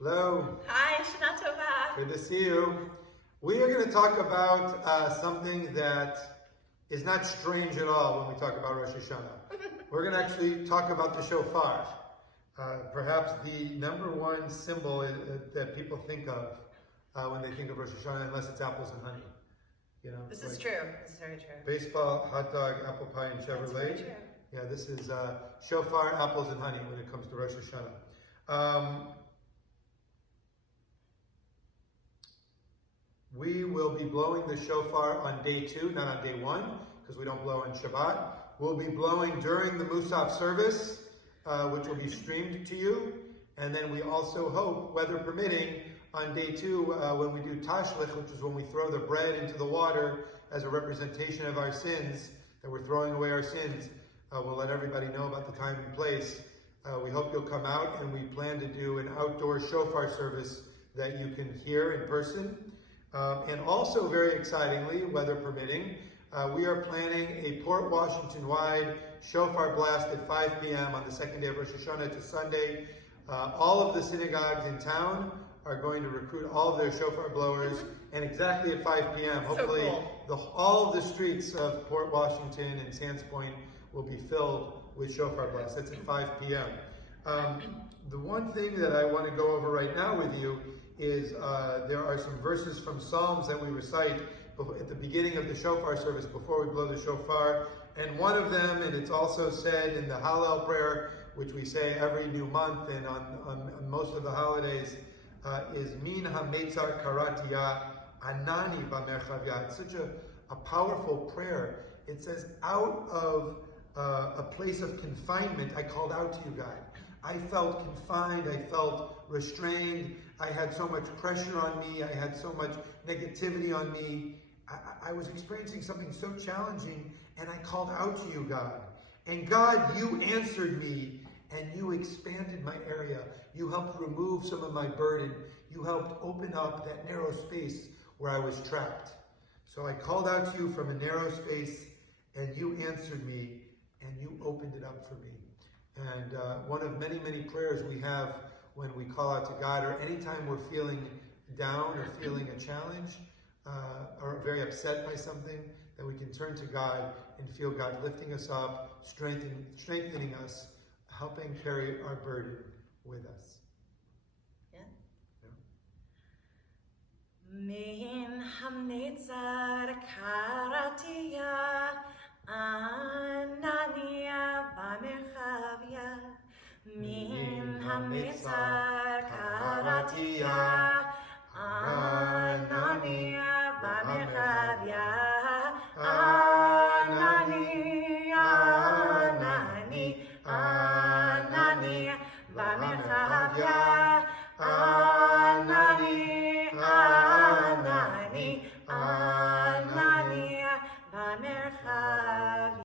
Hello. Hi, Shana Tova. Good to see you. We are going to talk about something that is not strange at all when we talk about Rosh Hashanah. We're going to actually talk about the shofar. Perhaps the number one symbol that people think of when they think of Rosh Hashanah, unless it's apples and honey. You know, This is true. This is very true. Baseball, hot dog, apple pie, and Chevrolet. That's very true. Yeah, this is shofar, apples and honey when it comes to Rosh Hashanah. We will be blowing the shofar on day 2, not on day 1, because we don't blow on Shabbat. We'll be blowing during the Musaf service, which will be streamed to you. And then we also hope, weather permitting, on day 2, when we do tashlich, which is when we throw the bread into the water as a representation of our sins, that we're throwing away our sins, we'll let everybody know about the time and place. We hope you'll come out, and we plan to do an outdoor shofar service that you can hear in person. And also, very excitingly, weather permitting, we are planning a Port Washington-wide shofar blast at 5 p.m. on the second day of Rosh Hashanah to Sunday. All of the synagogues in town are going to recruit all of their shofar blowers, and exactly at 5 p.m., hopefully, So cool. all of the streets of Port Washington and Sands Point will be filled with shofar blasts. That's at 5 p.m. The one thing that I want to go over right now with you is there are some verses from Psalms that we recite at the beginning of the shofar service before we blow the shofar. And one of them, and it's also said in the Hallel prayer, which we say every new month and on most of the holidays, is Min HaMetzar Karatia Anani B'Merchavya. It's such a powerful prayer. It says, out of a place of confinement, I called out to you, God. I felt confined, I felt restrained, I had so much pressure on me, I had so much negativity on me. I was experiencing something so challenging, and I called out to you, God. And God, you answered me, and you expanded my area. You helped remove some of my burden. You helped open up that narrow space where I was trapped. So I called out to you from a narrow space, and you answered me, and you opened it up for me. And one of many, many prayers we have when we call out to God, or anytime we're feeling down or feeling a challenge, or very upset by something, that we can turn to God and feel God lifting us up, strengthening us, helping carry our burden with us. Yeah. Min hametzar karatia anania b'merchavya. Min hametzar karatia